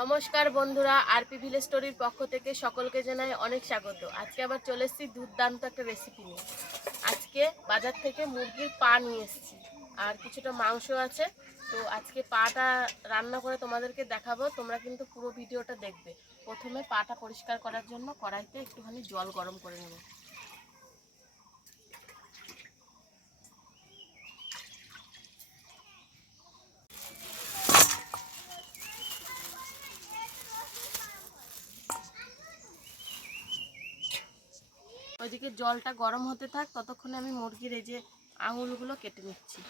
নমস্কার বন্ধুরা, RP village স্টোরির পক্ষ থেকে সকলকে জানাই অনেক স্বাগত। আজকে আবার চলে এসেছি দুর্দান্ত একটা রেসিপি নিয়ে। আজকে বাজার থেকে মুরগির পা নিয়ে এসেছি, আর কিছুটা মাংস আছে। তো আজকে পাটা রান্না করে তোমাদেরকে দেখাবো, তোমরা কিন্তু পুরো ভিডিওটা দেখবে। প্রথমে পাটা পরিষ্কার করার জন্য কড়াইতে একটুখানি জল গরম করে নেব। ওইদিকে জলটা গরম হতে থাক, ততক্ষণে আমি মুরগির এই যে আঙুলগুলো কেটে নিচ্ছি।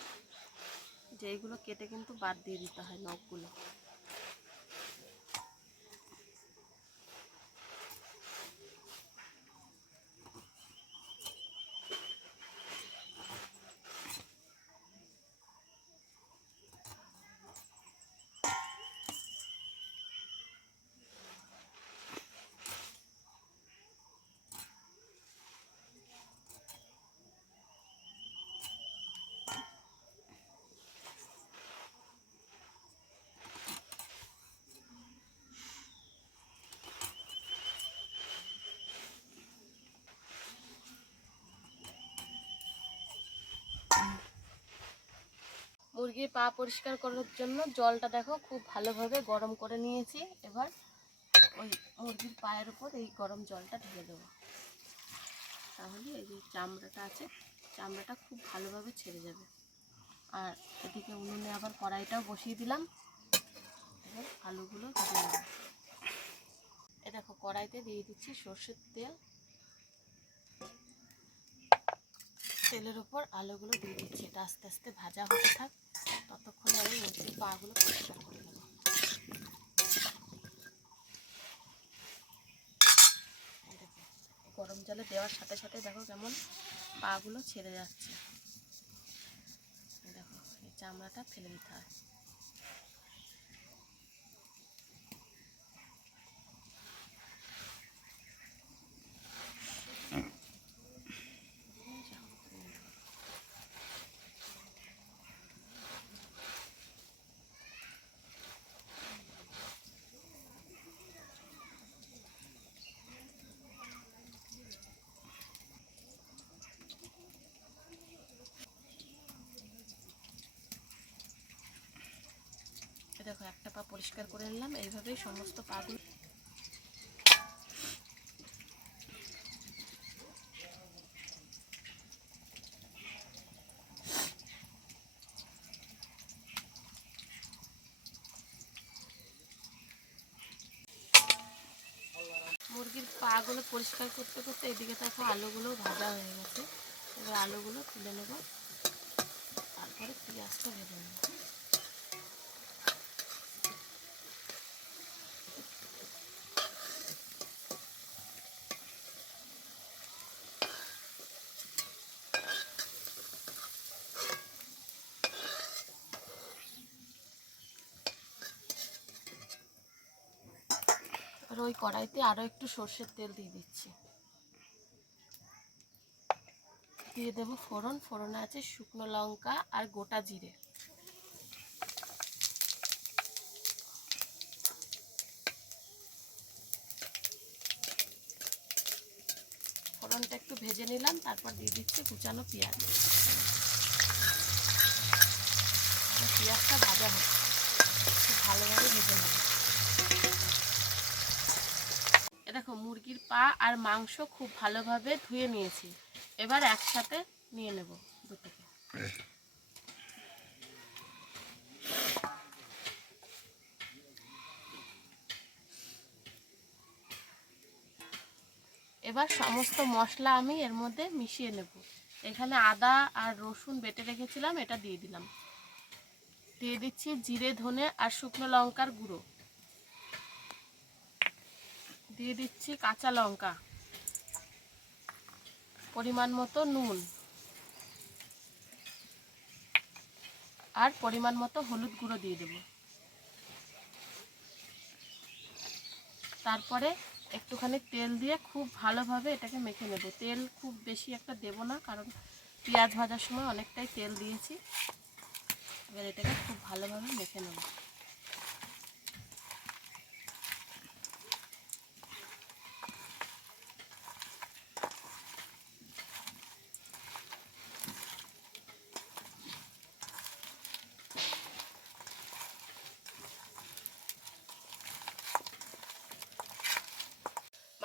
যে এইগুলো কেটে কিন্তু বাদ দিয়ে দিতে হয় নখগুলো। মুরগির পা পরিষ্কার করার জন্য জলটা দেখো খুব ভালোভাবে গরম করে নিয়েছি। এবার ওই মুরগির পায়ের উপর এই গরম জলটা ঢেলে দেবো, তাহলে এই যে চামড়াটা আছে, চামড়াটা খুব ভালোভাবে ছেড়ে যাবে। আর এদিকে উনুনে আবার কড়াইটাও বসিয়ে দিলাম। এবার আলুগুলো ভেজে নেব। এ দেখো কড়াইতে দিয়ে দিচ্ছি সর্ষের তেল। তেলের ওপর আলুগুলো দিয়ে দিচ্ছি, এটা আস্তে আস্তে ভাজা হতে থাক, ততক্ষণে আমি মুরগির পাগুলো পরিষ্কার করে নেব। গরম জলে দেওয়ার সাথে সাথে দেখো কেমন পাগুলো ছেড়ে যাচ্ছে। দেখো এই চামড়াটা ফেলে দিতে হয়। দেখো একটা পা পরিষ্কার করে নিলাম, এইভাবেই সমস্ত পাগুলো। মুরগির পাগুলো পরিষ্কার করতে করতে এদিকে দেখো আলুগুলো ভাজা হয়ে গেছে। এবার আলুগুলো তুলে নেব, তারপরে পেঁয়াজটা ভেজে নেব। আর ওই কড়াইতে আরও একটু সর্ষের তেল দিয়ে দিচ্ছি। দিয়ে দেবো ফোড়ন। ফোড়নে আছে শুকনো লঙ্কা আর গোটা জিরে। ফোড়নটা একটু ভেজে নিলাম, তারপর দিয়ে দিচ্ছি কুচানো পেঁয়াজ। পেঁয়াজটা ভাজা হচ্ছে, খুব ভালোভাবে ভেজে নেব। এ দেখো মুরগির পা আর মাংস খুব ভালোভাবে ধুয়ে নিয়েছি। এবার একসাথে নিয়ে নেব দুটোকে। এবার সমস্ত মশলা আমি এর মধ্যে মিশিয়ে নেব। এখানে আদা আর রসুন বেটে রেখেছিলাম, এটা দিয়ে দিলাম। দিয়ে দিচ্ছি জিরে, ধনে আর শুকনো লঙ্কার গুঁড়ো। দিয়ে দিচ্ছি কাঁচা লঙ্কা, পরিমাণ মতো নুন আর পরিমাণ মতো হলুদ গুঁড়ো দিয়ে দেব। তারপরে একটুখানি তেল দিয়ে খুব ভালোভাবে এটাকে মেখে নেব। তেল খুব বেশি একটা দেব না, কারণ পেঁয়াজ ভাজার সময় অনেকটাই তেল দিয়েছি। এবার এটাকে খুব ভালোভাবে মেখে নেব।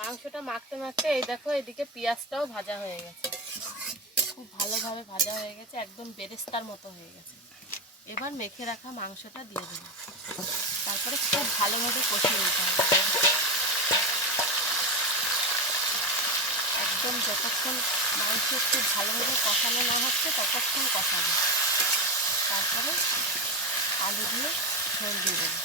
মাংসটা মাখতে মাখতে এই দেখো এদিকে পেঁয়াজটাও ভাজা হয়ে গেছে, খুব ভালোভাবে ভাজা হয়ে গেছে, একদম বেরেস্তার মতো হয়ে গেছে। এবার মেখে রাখা মাংসটা দিয়ে দেবো, তারপরে খুব ভালোভাবে কষিয়ে নিতে হবে। একদম যতক্ষণ মাংস খুব ভালোভাবে কষানো না হচ্ছে ততক্ষণ কষাবো, তারপরে আলু দিয়ে ঝোল দিয়ে দেবো।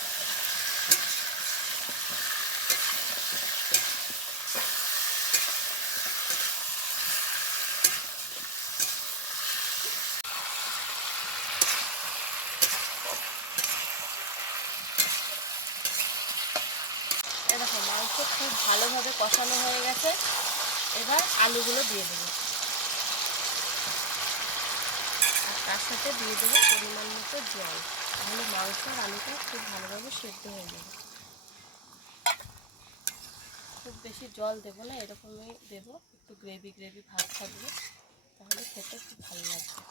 দেখো মাংস খুব ভালোভাবে কষানো হয়ে গেছে, এবার আলুগুলো দিয়ে দেবো, আর তার সাথে দিয়ে দেবো পরিমাণ মতো জল, তাহলে মাংস আর আলুটা খুব ভালোভাবে সেদ্ধ হয়ে যাবে। খুব বেশি জল দেবো না, এরকমই দেবো, একটু গ্রেভি গ্রেভি ভাব থাকবে, তাহলে খেতে খুব ভালো লাগবে।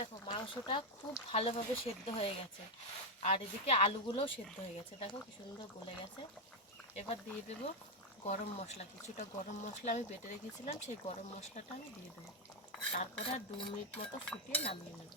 দেখো মাংসটা খুব ভালোভাবে সেদ্ধ হয়ে গেছে, আর এদিকে আলুগুলোও সেদ্ধ হয়ে গেছে, দেখো কি সুন্দর গলে গেছে। এবার দিয়ে দেবো গরম মশলা, কিছুটা গরম মশলা আমি বেটে রেখেছিলাম, সেই গরম মশলাটা আমি দিয়ে দেবো, তারপরে আর 2 মিনিট মতো ফুটিয়ে নামিয়ে নেব।